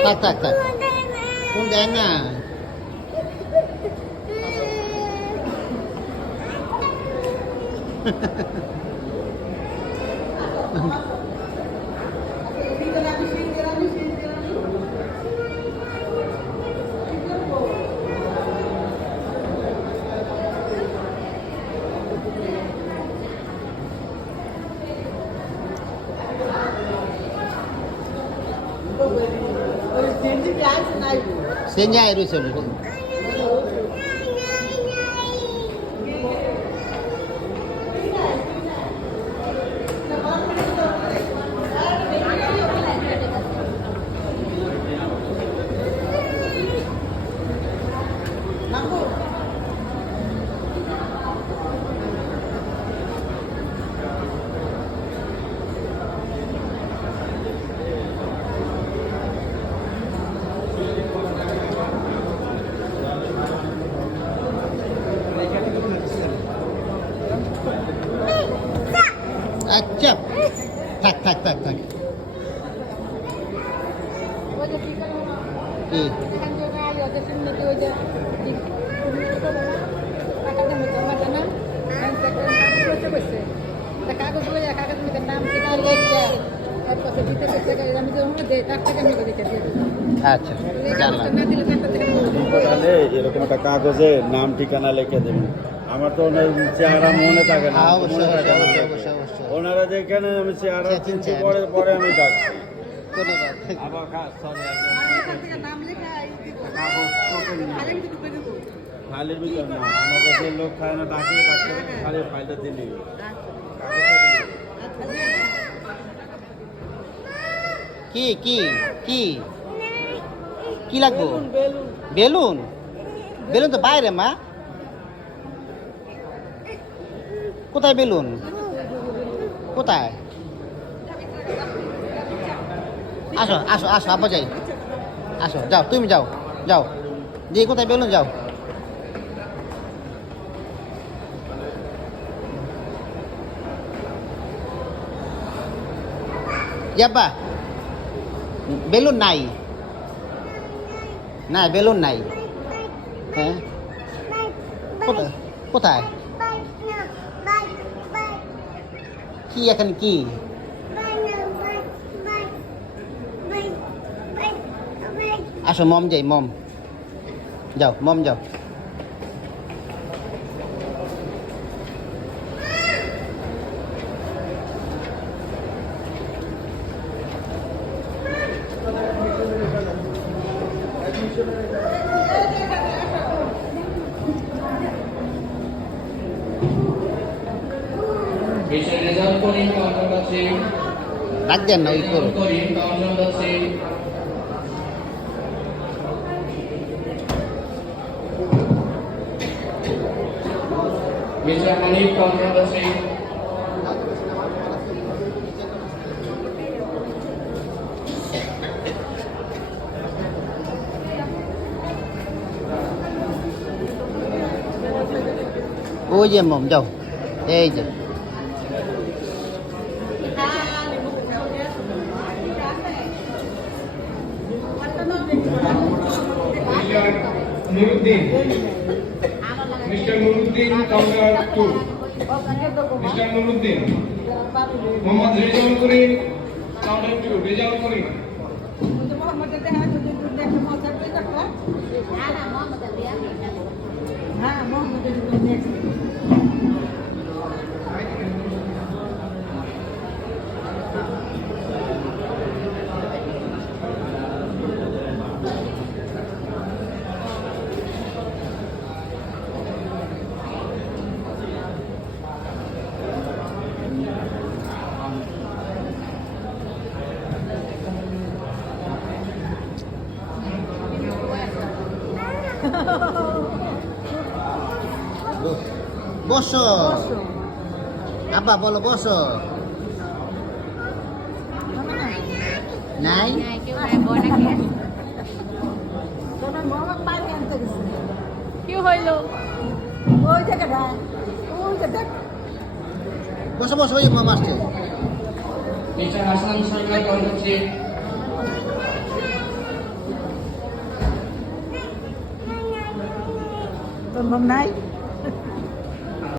Tak, tak, tak. Pundan na. Thank you. સેન્જાયરું છે Thank you. আচ্ছা। থাক থাক থাক থাক। আচ্ছা এরকম একটা কাগজে নাম ঠিকানা লিখে দেবেন। আমার তো ওনার চেহারা মনে থাকে না অবশ্যই, মনে থাকে অবশ্যই, অবশ্যই, অবশ্যই। ওনারা যেখানে আমি চেহারা চিনতে পরে পরে আমি ডাকছি। ফাইলের ভিতর না। আমাদের যে লোক খায় না ডাকে ডাকে খালি ফাইলটা দিলি কি কি কি? কি লাগবো? বেলুন? বেলুন তো বাইরে মা। কোথায় বেলুন কোথায় আসো আসো আসো আব্বা যাই আসো যাও তুমি যাও যাও দিয়ে কোথায় বেলুন যাও যাব্বা বেলুন নাই না বেলুন নাই হ্যাঁ কোথায় কোথায় কি এখন কি আসো মম যাই মম যাও মম যাও বিষয় রেজাল্ট করি কাউন্টার আছে ডাক দেন না ওই করো করি কাউন্টার আছে বিষয় মানিক কাউন্টার আছে ওই যে মম যাও এই যে Nuruddin mister Muruddin counter two. Mister Muruddin Mohammad Rezaul Karim counter two. Rezaul Karim. Boso. Apa bolo boso? Nay? Nay, kêu mẹ bò nắc kẹt. Cho nên bò mắc bay em từng. Kêu hơi lù. hôm nay.